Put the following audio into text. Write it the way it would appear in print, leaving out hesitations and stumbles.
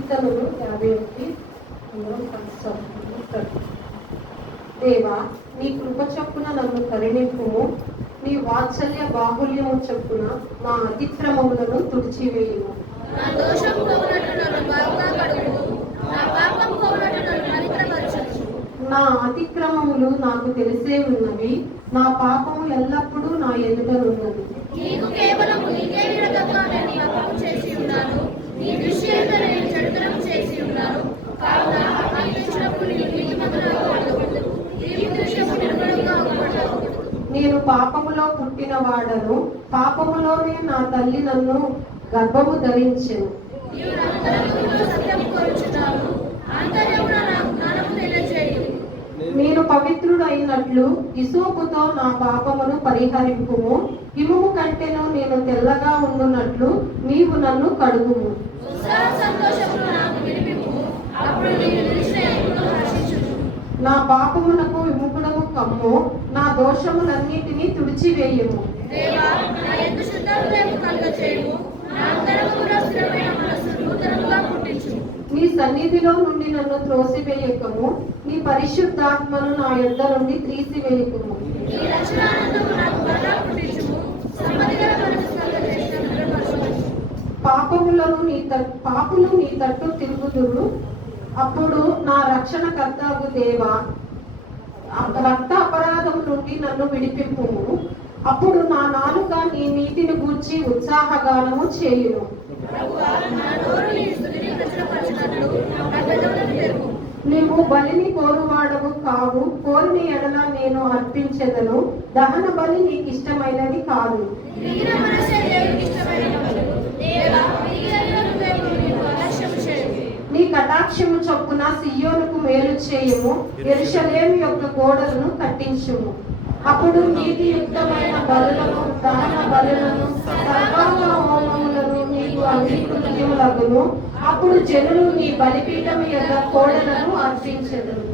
కీర్తనలు 51 అందరం కలిసి చదువుకుంటాం. దేవా, నీ కృప చొప్పున నన్ను కరుణింపుము, నీ వాత్సల్య బాహుల్యము చొప్పున నా అతిక్రమములను తుడిచివేయుము. నా అతిక్రమములు నాకు తెలిసే ఉన్నవి, నా పాపము ఎల్లప్పుడూ నా ఎదుటనున్నది. నేను పాపములో పుట్టిన వాడను, పాపములోనే నా తల్లి నన్ను గర్భము ధరించెను. నేను పవిత్రుడైనట్లు ఇసోపుతో నా పాపమును పరిహరింపుము, హిమము కంటేను నేను తెల్లగా ఉండునట్లు నీవు నన్ను కడుగుము. నా పాపమునకు విముఖుడము కమ్ము, నా దోషములన్నిటినీ తుడిచివేయుము. నీ సన్నిధిలో నుండి నన్ను త్రోసివేయకము, నీ పరిశుద్ధాత్మను నా యొద్ద నుండి తీసివేయకము. పాపులు నీ తట్టు తిరుగుదురు, అప్పుడు నా రక్షణకర్తవు దేవా, రక్త అపరాధం నుండి నన్ను విడిపింపుము. అప్పుడు నా నాలుక నీ నీతిని గూర్చి ఉత్సాహగానము చేయును. నీవు బలిని కోరువాడవు కావు, కోరిన ఎడల నేను అర్పించెదను. దహన బలి నీకు ఇష్టమైనది కాదు. నీ కటాక్షము చొప్పున సియోనుకు మేలు చేయుము, యెరూషలేము యొక్క గోడలను కట్టించుము. అప్పుడు నీతియుక్తమైన బలులను, దహన బలులను, సర్వాంగ హోమములను నీకు అంగీకృతములగును. అప్పుడు జనులు నీ బలిపీఠము యొక్క కోడలను అర్పించెదరు.